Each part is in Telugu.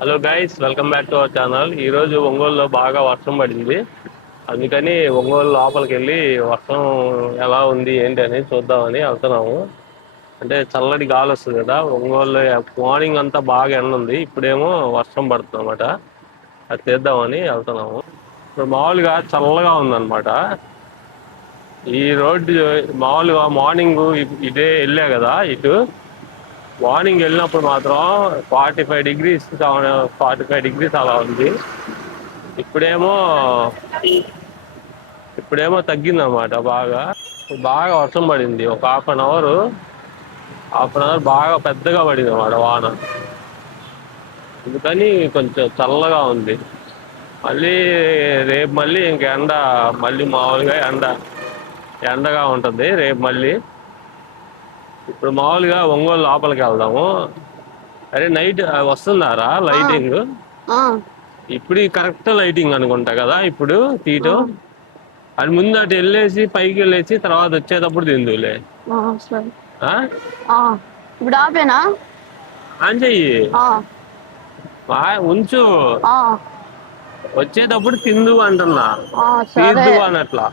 Hello guys, welcome back to our channel. ఈ రోజు ఒంగోలులో బాగా వర్షం పడింది. అందుకని ఒంగోలు లోపలికి వెళ్ళి వర్షం ఎలా ఉంది ఏంటి అని చూద్దామని వెళ్తున్నాము. అంటే చల్లటి గాలి వస్తుంది కదా. ఒంగోలు మార్నింగ్ అంతా బాగా ఎండ ఉంది, ఇప్పుడేమో వర్షం పడుతుంది అనమాట. అది తీద్దామని వెళ్తున్నాము. ఇప్పుడు మామూలుగా చల్లగా ఉందన్నమాట. ఈ రోడ్డు మామూలుగా మార్నింగ్ ఇదే వెళ్ళా కదా ఇటు. మార్నింగ్ వెళ్ళినప్పుడు మాత్రం 45 డిగ్రీస్ 45 డిగ్రీస్ అలా ఉంది. ఇప్పుడేమో ఇప్పుడేమో తగ్గిందన్నమాట. బాగా బాగా వర్షం పడింది. ఒక హాఫ్ అన్ అవర్ బాగా పెద్దగా పడింది అన్నమాట వాన. అందుకని కొంచెం చల్లగా ఉంది. మళ్ళీ రేపు మళ్ళీ ఇంక ఎండ, మళ్ళీ మామూలుగా ఎండగా ఉంటుంది రేపు మళ్ళీ. ఇప్పుడు మామూలుగా ఒంగోలు లోపలికి వెళ్దాము. అరే నైట్ వస్తున్నారా ఆ లైటింగ్? ఆ ఇప్పుడు కరెక్ట్ లైటింగ్ అనుకుంటా కదా ఇప్పుడు ఆ తీయటం. అది ముందు అటు వెళ్ళేసి పైకి వెళ్ళేసి తర్వాత వచ్చేటప్పుడు తిందులే. సరే. ఆ? ఇప్పుడు ఆపేనా? ఆన్ చెయ్యి, ఆ ఉంచు. ఆ వచ్చేటప్పుడు తిందు అంటున్నా, సరే. తీద్దు అన్నట్లా.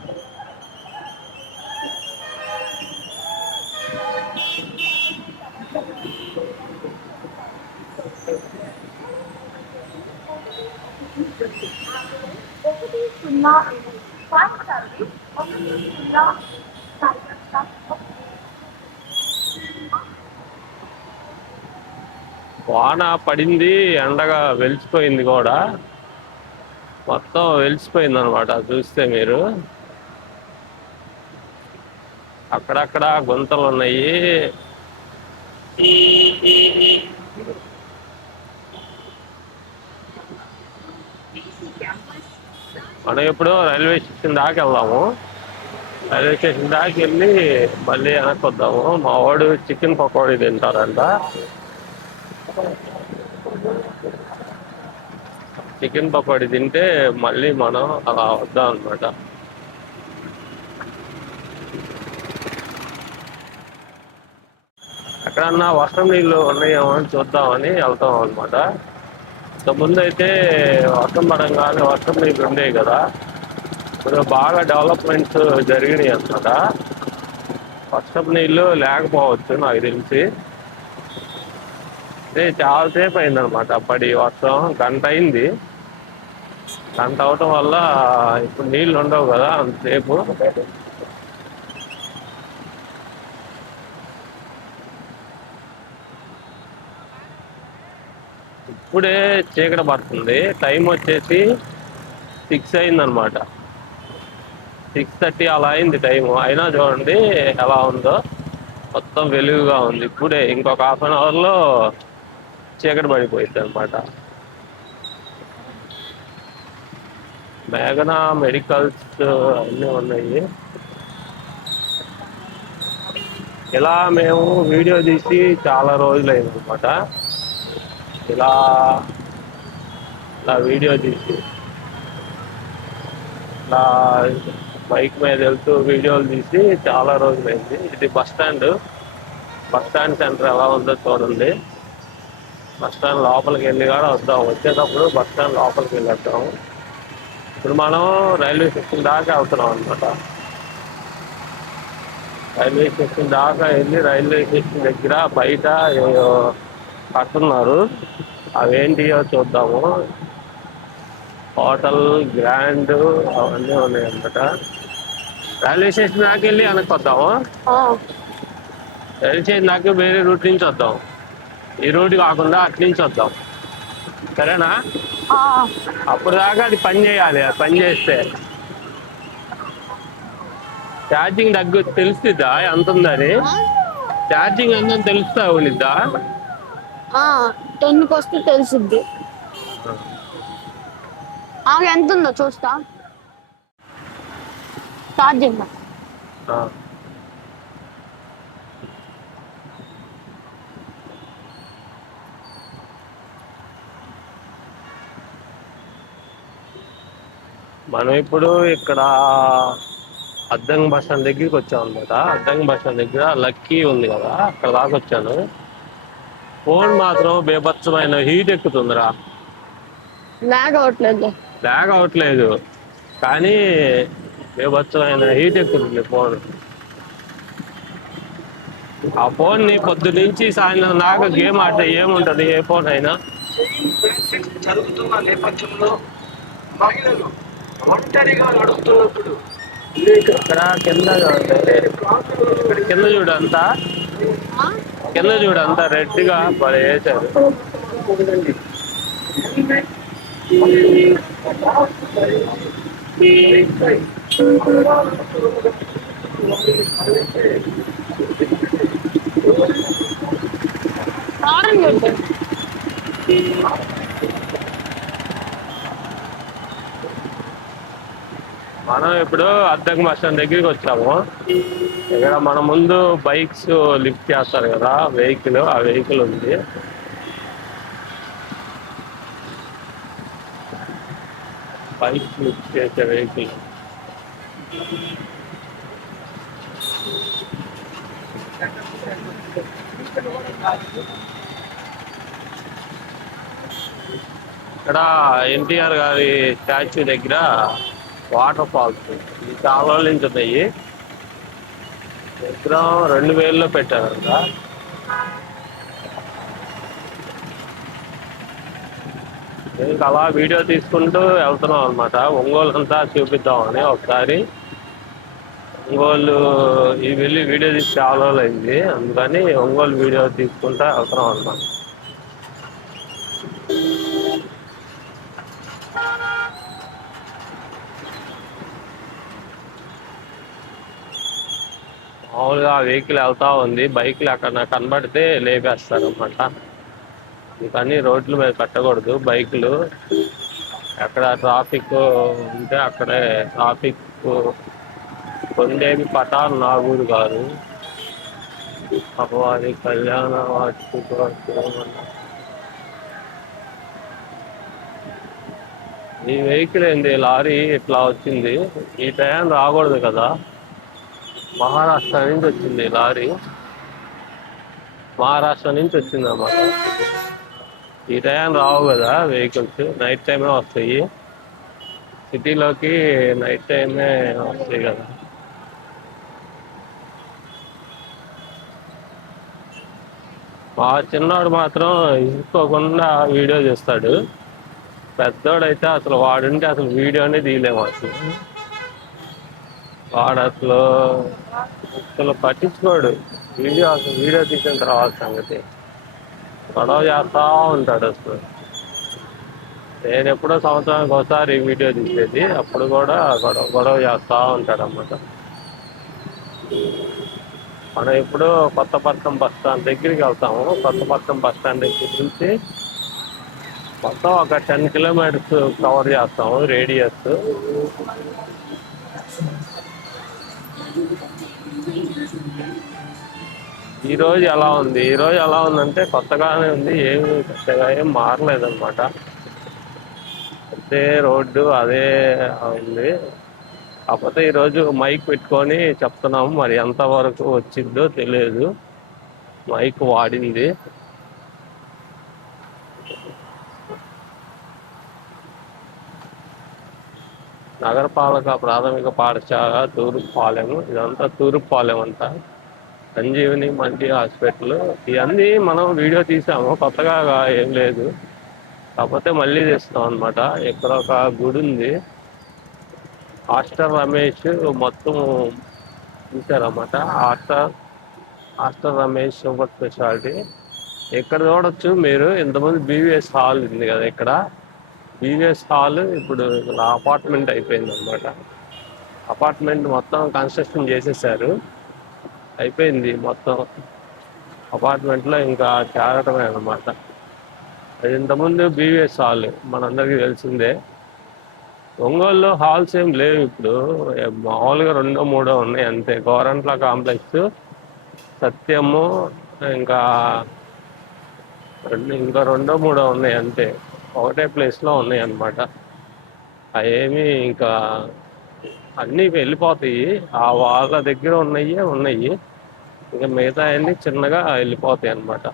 వాన పడింది, ఎండగా వెలిసిపోయింది కూడా. మొత్తం వెలిసిపోయింది అనమాట. చూస్తే మీరు అక్కడక్కడ గుంతలు ఉన్నాయి. మనం ఇప్పుడు రైల్వే స్టేషన్ దాకా వెళ్దాము. రైల్వే స్టేషన్ దాకా వెళ్ళి మళ్ళీ వెనక్కి వద్దాము. మా వాడు చికెన్ పకోడీ తింటారంట. చికెన్ పకోడీ తింటే మళ్ళీ మనం అలా వద్దాం అనమాట. ఎక్కడన్నా వర్షం నీళ్ళు ఉన్నాయేమో అని చూద్దామని వెళ్తాం అనమాట. ఇంతకుముందు అయితే వర్షం పడంగానే వర్షం నీళ్ళు ఉండేవి కదా. ఇప్పుడు బాగా డెవలప్మెంట్స్ జరిగినాయి అనమాట. వర్షపు నీళ్ళు లేకపోవచ్చు నాకు తెలిసి. చాలాసేపు అయిందనమాట పడి వర్షం. గంట అయింది. గంట అవటం వల్ల ఇప్పుడు నీళ్ళు ఉండవు కదా అంతసేపు. ఇప్పుడే చీకటి పడుతుంది. టైం వచ్చేసి 6 అయిందనమాట. 6:30 అలా అయింది టైము. అయినా చూడండి ఎలా ఉందో, మొత్తం వెలుగుగా ఉంది. ఇప్పుడే ఇంకొక హాఫ్-అన్-అవర్లో చీకటి పడిపోయింది అనమాట. మేఘన మెడికల్స్ అన్నీ ఉన్నాయి. ఇలా మేము వీడియో తీసి చాలా రోజులు అయింది అనమాట. ఇలా ఇలా వీడియో తీసి ఇలా బైక్ మీద వెళ్తూ వీడియోలు తీసి చాలా రోజులైంది. ఇది బస్ స్టాండ్ సెంటర్ ఎలా ఉందో చూడండి. బస్ స్టాండ్ లోపలికి వెళ్ళి కూడా వద్దాం. వచ్చేటప్పుడు బస్ స్టాండ్ లోపలికి వెళ్ళి వద్దాం. ఇప్పుడు మనం రైల్వే స్టేషన్ దాకా వెళ్తున్నాం అనమాట. రైల్వే స్టేషన్ దాకా వెళ్ళి రైల్వే స్టేషన్ దగ్గర బయట ఏవో కట్టున్నారు. అవేంటియో చూద్దాము. హోటల్ గ్రాండ్ అవన్నీ ఉన్నాయి అన్నమాట. రైల్వే స్టేషన్ దాకా వెళ్ళి వెనక్కి వద్దాము. రైల్వే స్టేషన్ దాకా వేరే రూట్ నుంచి వద్దాం. ఈ రూట్ కాకుండా అటు నుంచి వద్దాం. సరేనా? అప్పుడు దాకా అది పని చేయాలి. అది పని చేస్తే ఛార్జింగ్ తెలుస్తుందా ఎంత ఉందని? ఛార్జింగ్ ఎంత తెలుస్తా ఉండిద్దా? 10కి వస్తే తెలుసుద్ది. ఎంత ఉందో చూస్తా. ఛార్జింగ్ మనం ఇప్పుడు ఇక్కడ అద్దంకి బస్ స్టాండ్ దగ్గరికి వచ్చాం అనమాట. అద్దంకి బస్ స్టాండ్ దగ్గర లక్కీ ఉంది కదా, అక్కడ దాకా వచ్చాను. ఫోన్ మాత్రం బేభత్సమైన హీట్ ఎక్కుతుందిరా. లాగ్ అవ్వట్లేదు. బ్యాగ్ అవ్వట్లేదు, కానీ బీభత్సమైన హీట్ ఎక్కుతుంది ఫోన్. ఆ ఫోన్ ని పొద్దు నుంచి సాయంత్రం దాకా గేమ్ ఆడితే ఏముంటది ఏ ఫోన్ అయినా. జరుగుతున్న నేపథ్యంలో మహిళలు ఒంటరిగా నడుస్తున్నప్పుడు ఇక్కడ కింద కింద చూడు అంతా, ఆ? కింద చూడు అంతా రెడ్ గా మరి వేసారు. హారన్ కొట్టు. మనం ఇప్పుడు అద్దెకు బస్ స్టాండ్ దగ్గరికి వచ్చాము. ఇక్కడ మన ముందు బైక్స్ లిఫ్ట్ చేస్తారు కదా వెహికల్, ఆ వెహికల్ ఉంది. బైక్ లిఫ్ట్ చేసే వెహికల్. ఇక్కడ ఎన్టీఆర్ గారి స్టాచ్యూ దగ్గర వాటర్ ఫాల్స్ ఇది చాలా రోజుల నుంచి ఉన్నాయి. ఎకరం 2000లో పెట్టారంట. ఇంకా అలా వీడియో తీసుకుంటూ వెళ్తున్నాం అనమాట. ఒంగోలు అంతా చూపిద్దామని ఒకసారి. ఒంగోలు ఈ వెళ్ళి వీడియో తీసి చాలా రోజులు అయింది, అందుకని ఒంగోలు వీడియో తీసుకుంటా వెళ్తున్నాం అనమాట. మామూలుగా వెహికల్ వెళ్తా ఉంది, బైక్లు అక్కడ నాకు కనబడితే లేపేస్తారు అనమాట. అందుకని రోడ్ల మీద పెట్టకూడదు బైకులు. ఎక్కడ ట్రాఫిక్ ఉంటే అక్కడే ట్రాఫిక్. కొండేమి పటాన్ నాగూరు గారు అపవాది కళ్యాణ ఈ వెహికల్ ఏంది లారీ ఇట్లా వచ్చింది, ఈ టైం రాకూడదు కదా. మహారాష్ట్ర నుంచి వచ్చింది లారీ, మహారాష్ట్ర నుంచి వచ్చింది అన్నమాట. ఈ టైం రావు కదా వెహికల్స్, నైట్ టైమే వస్తాయి. సిటీలోకి నైట్ టైమే వస్తాయి కదా. మా చిన్నవాడు మాత్రం ఇసుకోకుండా వీడియో చేస్తాడు. పెద్దోడైతే అసలు వాడుంటే అసలు వీడియోనే తీయలేము అసలు. వాడు అసలు పట్టించుకోడు వీడియో. అసలు వీడియో తీసిన తర్వాత సంగతి గొడవ చేస్తూ ఉంటాడు అసలు. నేను ఎప్పుడో సంవత్సరానికి ఒకసారి వీడియో తీసేది, అప్పుడు కూడా గొడవ చేస్తూ ఉంటాడు అన్నమాట. మనం ఇప్పుడు కొత్తపట్నం బస్ స్టాండ్ దగ్గరికి వెళ్తాము. కొత్తపట్నం బస్ స్టాండ్ దగ్గర నుంచి మొత్తం ఒక 10 కిలోమీటర్స్ కవర్ చేస్తాము రేడియస్. ఈరోజు ఎలా ఉంది, ఈరోజు ఎలా ఉందంటే కొత్తగానే ఉంది, ఏమి పెద్దగా ఏం మారలేదన్నమాట. అదే రోడ్డు అదే ఉంది. కాకపోతే ఈరోజు మైక్ పెట్టుకొని చెప్తున్నాము, మరి ఎంతవరకు వచ్చిందో తెలియదు. మైక్ వాడింది. నగరపాలక ప్రాథమిక పాఠశాల తూర్పుపాలెం, ఇదంతా తూర్పుపాలెం అంట. సంజీవిని మల్టీ హాస్పిటల్, ఇవన్నీ మనం వీడియో తీసాము, కొత్తగా ఏం లేదు. కాకపోతే మళ్ళీ తీస్తాం అనమాట. ఇక్కడ ఒక గుడి ఉంది, హాస్టర్ రమేష్ మొత్తం చూసారన్నమాట. హాస్టర్ రమేష్ సూపర్ స్పెషాలిటీ ఇక్కడ చూడొచ్చు మీరు. ఇంతకుముందు బీవీఎస్ హాల్ ఉంది కదా, ఇక్కడ బీవీఎస్ హాల్ ఇప్పుడు అపార్ట్మెంట్ అయిపోయింది అనమాట. అపార్ట్మెంట్ మొత్తం కన్స్ట్రక్షన్ చేసేసారు, అయిపోయింది మొత్తం. అపార్ట్మెంట్లో ఇంకా చేరటమే అనమాట. అది ఇంతకుముందు బీవీఎస్ హాల్ మనందరికీ తెలిసిందే. ఒంగోలులో హాల్స్ ఏం లేవు ఇప్పుడు, మామూలుగా 2 3 ఉన్నాయి అంతే. గోరంట్ల కాంప్లెక్స్, సత్యము, ఇంకా 2 3 ఉన్నాయి అంతే. ఒకటే ప్లేస్లో ఉన్నాయి అన్నమాట. అవేమి ఇంకా అన్నీ వెళ్ళిపోతాయి. ఆ వాళ్ళ దగ్గర ఉన్నాయి, ఇంకా మిగతా అన్నీ చిన్నగా వెళ్ళిపోతాయి అన్నమాట.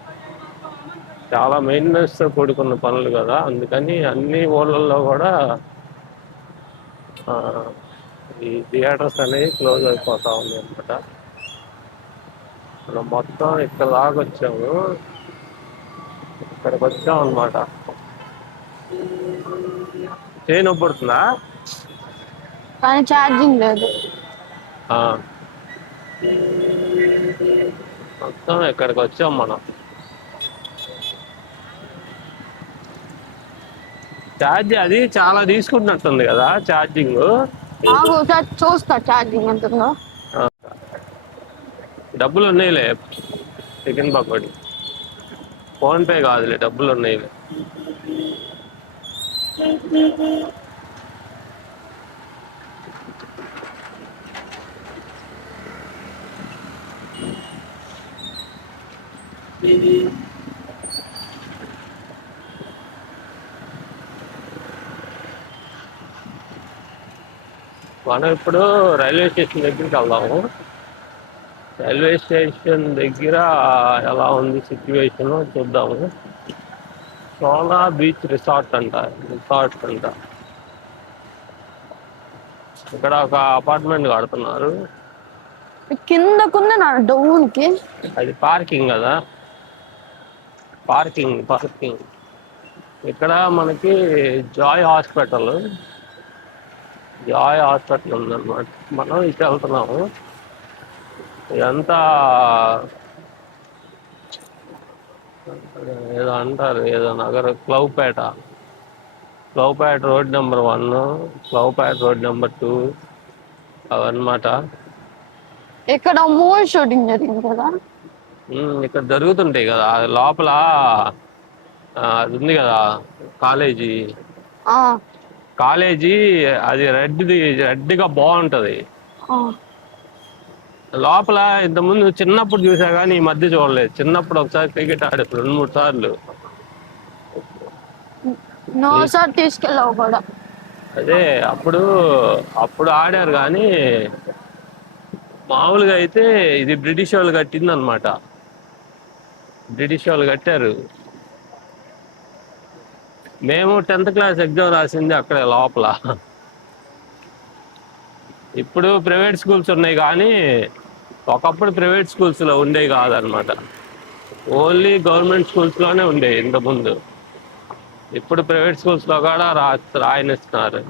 చాలా మెయింటెనెన్స్ తో కూడుకున్న పనులు కదా, అందుకని అన్ని ఊళ్ళల్లో కూడా ఆ, ఈ థియేటర్స్ అనేవి క్లోజ్ అయిపోతా ఉన్నాయి అనమాట. మనం మొత్తం ఇక్కడ దాకా వచ్చాము, ఇక్కడికి వచ్చాం అనమాట. చేయి నొప్పి పడుతుందా? కానీ ఛార్జింగ్ లేదు. ఆ, మొత్తం ఇక్కడికి వచ్చాం మనం. ఛార్జ్ అది చాలా తీసుకుంటున్నట్టుంది కదా ఛార్జింగ్. నాకు ఒకసారి చూస్తా ఛార్జింగ్ ఎంత ఉందో. డబ్బులు ఉన్నాయిలే, చికెన్ పకోడీ. ఫోన్పే కాదులే, డబ్బులు ఉన్నాయిలే. మనం ఇప్పుడు రైల్వే స్టేషన్ దగ్గరికి వెళ్దాము. రైల్వే స్టేషన్ దగ్గర ఎలా ఉంది సిచ్యువేషన్ చూద్దాము. సోనా బీచ్ రిసార్ట్ అంట. ఇక్కడ ఒక అపార్ట్మెంట్ కడుతున్నారు. కిందకుంది నా డౌన్ కి. అది పార్కింగ్ కదా, పార్కింగ్. ఇక్కడ మనకి జాయ్ హాస్పిటల్ ఉందన్నమాట. మనం ఇటు వెళ్తున్నాము. ఇదంతా ఏదో అంటారు, ఏదో నగర్, క్లౌపేట రోడ్ నెంబర్ 1, క్లౌపేట రోడ్ నెంబర్ 2 అవన్నమాట. ఇక్కడ మూవీ షూటింగ్ జరిగింది కదా. ఇక్కడ జరుగుతుంటాయి కదా లోపల. అది ఉంది కదా కాలేజీ, అది రెడ్గా బాగుంటది. లోపల ఇంతకుముందు చిన్నప్పుడు చూసా కానీ ఈ మధ్య చూడలేదు. చిన్నప్పుడు ఒకసారి క్రికెట్ ఆడే 2-3 సార్లు. నోసారి తీసుకెళ్ళావు కూడా. అదే అప్పుడు ఆడారు కానీ మామూలుగా అయితే ఇది బ్రిటిష్ వాళ్ళు కట్టింది అనమాట. బ్రిటిష్ వాళ్ళు కట్టారు. మేము 10th క్లాస్ ఎగ్జామ్ రాసింది అక్కడే లోపల. ఇప్పుడు ప్రైవేట్ స్కూల్స్ ఉన్నాయి కానీ ఒకప్పుడు ప్రైవేట్ స్కూల్స్లో ఉండేవి కాదనమాట. ఓన్లీ గవర్నమెంట్ స్కూల్స్లోనే ఉండేవి ఇంతకుముందు. ఇప్పుడు ప్రైవేట్ స్కూల్స్లో కూడా రాయనిస్తున్నారు.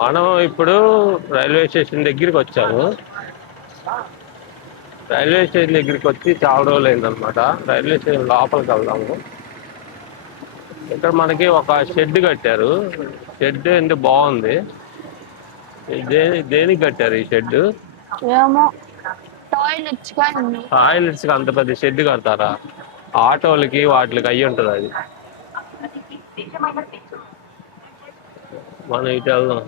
మనం ఇప్పుడు రైల్వే స్టేషన్ దగ్గరికి వచ్చాము. రైల్వే స్టేషన్ దగ్గరికి వచ్చి చాలా రోజులు అయిందనమాట. రైల్వే స్టేషన్ లోపలికి వెళ్దాము. ఇక్కడ మనకి ఒక షెడ్ కట్టారు. షెడ్ అంటే బాగుంది. దేనికి కట్టారు ఈ షెడ్? ఏమో టాయిలెట్స్ కి అంత పెద్ద షెడ్ కడతారా? ఆటోలకి వాటికి అయ్యి ఉంటుంది అది. మనం ఇటు వెళ్దాం.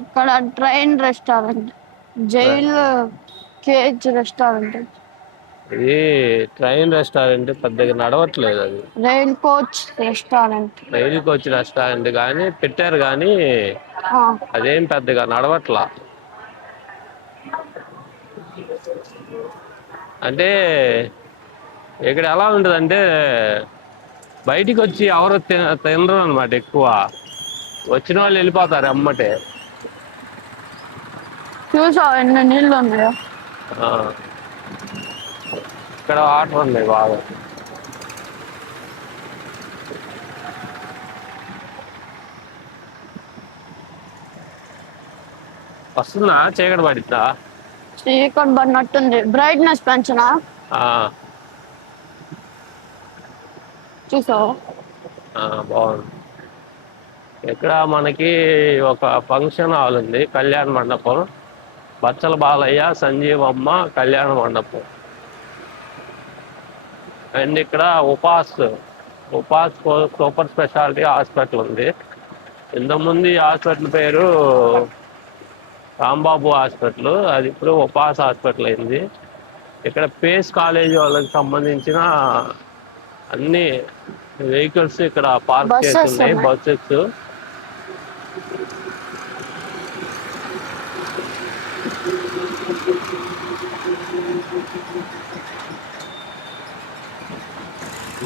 ఇక్కడ train restaurant, jail cage restaurant. ఇది ట్రైన్ రెస్టారెంట్ పెద్దగా నడవట్లేదు. అది రైల్ కోచ్ రెస్టారెంట్ కానీ పెట్టారు కానీ అదేం పెద్దగా నడవట్లా. అంటే ఇక్కడ ఎలా ఉంటుంది అంటే బయటికి వచ్చి ఎవరు తినరు అనమాట. ఎక్కువ వచ్చిన వాళ్ళు వెళ్ళిపోతారు అమ్మటే. చూసావు ఎన్ని నీళ్ళు ఉన్నాయో. ఇక్కడ వాటర్ ఉన్నాయి బాగా. వస్తుందా? చీకటి పడిద్దా? చీకటి పడినట్టుంది. బ్రైట్నెస్ పెంచనా? చూసావు? బాగుంది. ఇక్కడ మనకి ఒక ఫంక్షన్ హాల్ ఉంది, కళ్యాణ మండపం. బచ్చల బాలయ్య, సంజీవమ్మ కళ్యాణ మండపం. అండ్ ఇక్కడ ఉపాస్ సూపర్ స్పెషాలిటీ హాస్పిటల్ ఉంది. ఇంతకుముందు ఈ హాస్పిటల్ పేరు రాంబాబు హాస్పిటల్, అది ఇప్పుడు ఉపాస హాస్పిటల్ అయింది. ఇక్కడ పేస్ కాలేజీ వాళ్ళకి సంబంధించిన అన్ని వెహికల్స్ ఇక్కడ పార్క్ చేసి బస్సెస్ ఉన్నాయి, ఉన్నాయి. బస్సెస్.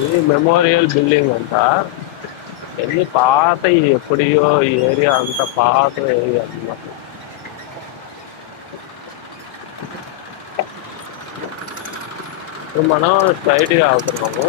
ఇది మెమోరియల్ బిల్డింగ్ అంట. ఎన్ని పాత ఎప్పుడియో ఈ ఏరియా అంత పాత ఏరియా అన్నమాట. ఇప్పుడు మనం స్ట్రైట్ గా వెళ్తున్నాము.